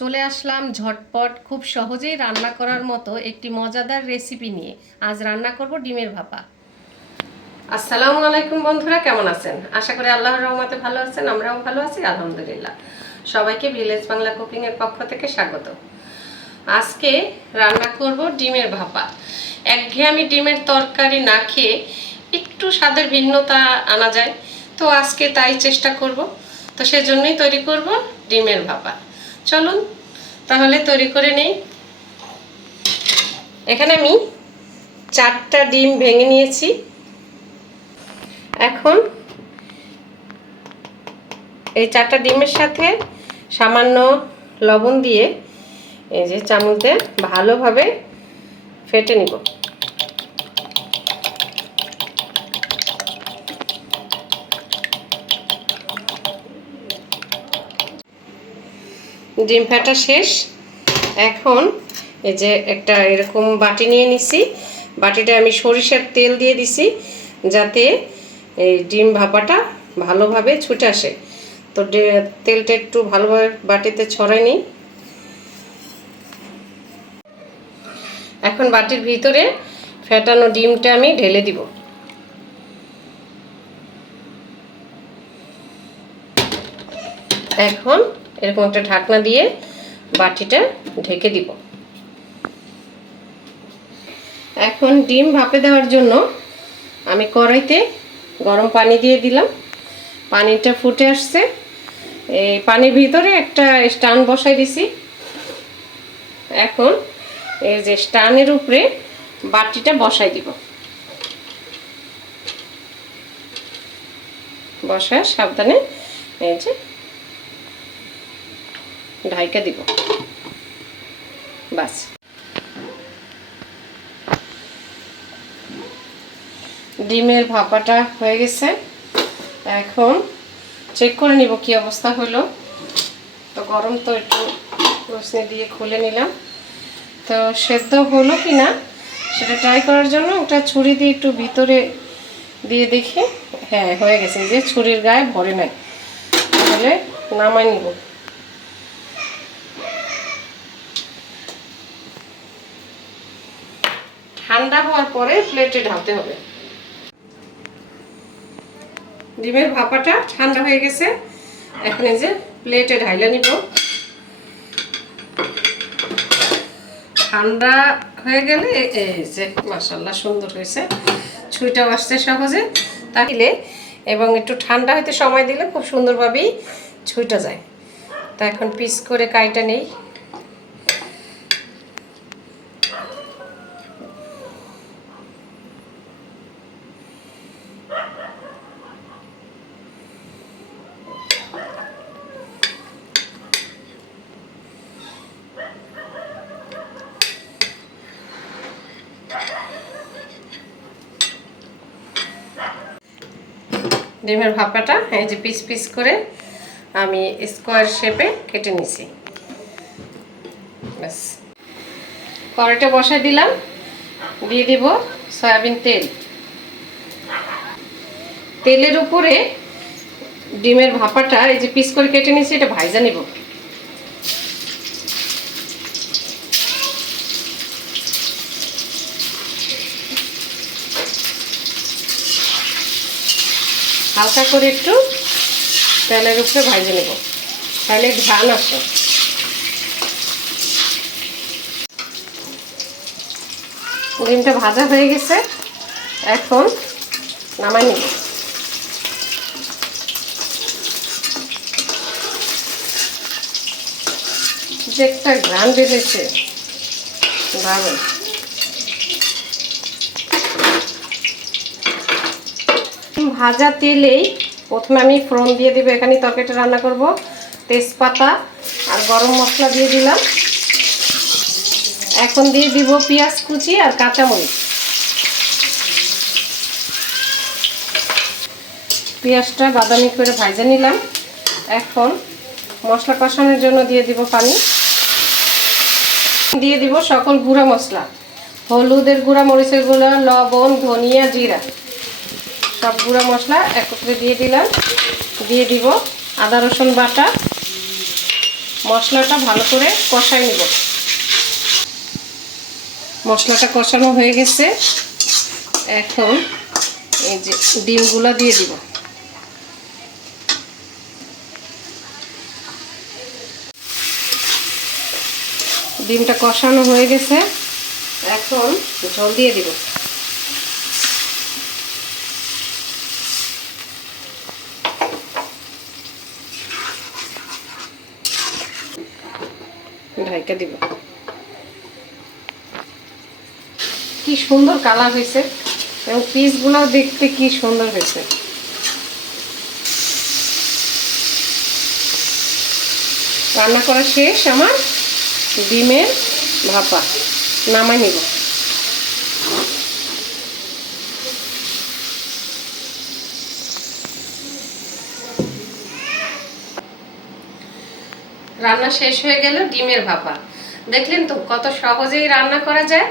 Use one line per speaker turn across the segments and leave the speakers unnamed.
চলে আসলাম ঝটপট, খুব সহজেই রান্না করার মতো একটি মজাদার রেসিপি নিয়ে। আজ রান্না করব ডিমের ভাপা। আসসালামু আলাইকুম বন্ধুরা, কেমন আছেন? আশা করি আল্লাহর রহমতে ভালো আছেন, আমরাও ভালো আছি, আলহামদুলিল্লাহ। সবাইকে ভিলেজ বাংলা কুকিং এর পক্ষ থেকে স্বাগত। আজকে রান্না করব ডিমের ভাপা। একঘেয়েমি ডিমের তরকারি না খেয়ে একটু স্বাদের ভিন্নতা আনা যায়, তো আজকে তাই চেষ্টা করব। তো সেজন্যই তৈরি করব ডিমের ভাপা। চলুন, তাহলে তৈরি করে নেই। এখানে আমি চারটা ডিম ভেঙে নিয়েছি। এখন এই চারটা ডিমের সাথে সামান্য লবণ দিয়ে এই যে চামচে ভালোভাবে ফেটে নিব। ডিম ফেটা শেষ। এখন এই যে একটা এরকম বাটি নিয়ে নিছি। বাটিটা আমি সরিষার তেল দিয়ে দিছি যাতে এই ডিম ভাপাটা ভালোভাবে ছুটে আসে। তো তেলটা একটু ভালোভাবে বাটিতে ছড়াই নিই। এখন বাটির ভিতরে ফেটানো ডিমটা আমি ঢেলে দিব। এখন এরকম একটা ঢাকনা দিয়ে বাটিটা ঢেকে দিব। এখন ডিম ভাপে দেওয়ার জন্য আমি কড়াইতে গরম পানি দিয়ে দিলাম। পানিটা ফুটে আসছে। এই পানির ভিতরে একটা স্টান বসাই দিছি। এখন এই যে স্টানের উপরে বাটিটা বসাই দিব। বসা সাবধানে এই যে ঢাইকা দিব। বাস। ডিমের ভাপাটা হয়ে গেছে। এখন চেক করে নিব কি অবস্থা হলো। তো গরম তো একটু রসনি দিয়ে খুলে নিলাম। তো সেদ্ধ হলো কি না সেটা ট্রাই করার জন্য একটা ছুরি দিয়ে একটু ভিতরে দিয়ে দেখি। হ্যাঁ হয়ে গেছে। যে ছুরির গায়ে ভরে নাই। তাহলে নামাই নিব ঠান্ডা হওয়ার পরে প্লেটে ঢালতে হবে। ডিমের ভাপাটা ঠান্ডা হয়ে গেছে। এখন এই যে প্লেটে ঢাইলে নিব। ঠান্ডা হয়ে গেলে এই যে মাসাল্লাহ সুন্দর হয়েছে। ছুঁইটাও আসছে সহজে। তাহলে এবং একটু ঠান্ডা হতে সময় দিলে খুব সুন্দরভাবেই ছুঁইটা যায়। তা এখন পিস করে কাইটা নেই। ডিমের ভাপাটা, এই যে পিস পিস করে আমি স্কোয়ার শেপে কেটে নিছি। ব্যাস। কড়াইটা বসাই দিলাম, দিয়ে দিব সয়াবিন তেল। তেলের উপরে ডিমের ভাপাটা, এই যে পিস করে কেটে নিছি, এটা ভাইজা নিব। হালকা করে একটু তেলের উপরে ভাজে নেব। তাহলে ঘ্রাণ আসে ডিমটা ভাজা হয়ে গেছে। এখন নামাই নিব। যে একটা ঘ্রাণ বেঁধেছে দারুণ। ভাজা তেলেই প্রথমে আমি ফোড়ন দিয়ে দিব। এখানে তরকারিটা রান্না করব। তেজপাতা আর গরম মশলা দিয়ে দিলাম। এখন দিয়ে দিব পেঁয়াজ কুচি আর কাঁচামরিচ। পেঁয়াজটা বাদামি করে ভাজে নিলাম। এখন মশলা কষানোর জন্য দিয়ে দিব পানি। দিয়ে দিব সকল গুঁড়া মশলা। হলুদের গুঁড়া, মরিচের গুঁড়া, লবণ, ধনিয়া, জিরা। সব গুঁড়া মশলা একত্রে দিয়ে দিলাম। দিয়ে দিব আদা, রসুন বাটা। মশলাটা ভালো করে কষাই নিব। মশলাটা কষানো হয়ে গেছে। এখন এই যে ডিমগুলো দিয়ে দিব। ডিমটা কষানো হয়ে গেছে। এখন জল দিয়ে দিব। ঢাইকা দিব। কি সুন্দর কালার হয়েছে। এবং পিসগুলো দেখতে কি সুন্দর হয়েছে। রান্না করা শেষ, আমার ডিমের ভাপা। নামাই নিব। রান্না শেষ হয়ে গেল ডিমের ভাপা। দেখলেন তো কত সহজেই রান্না করা যায়?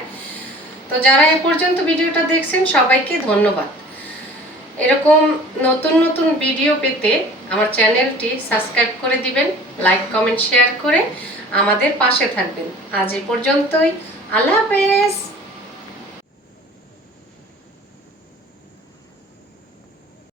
তো যারা এ পর্যন্ত ভিডিওটা দেখছেন, সবাইকে ধন্যবাদ। এরকম নতুন নতুন ভিডিও পেতে আমার চ্যানেলটি সাবস্ক্রাইব করে দিবেন, লাইক, কমেন্ট, শেয়ার করে আমাদের পাশে থাকবেন। আজ এ পর্যন্তই। আল্লাহ হাফেজ!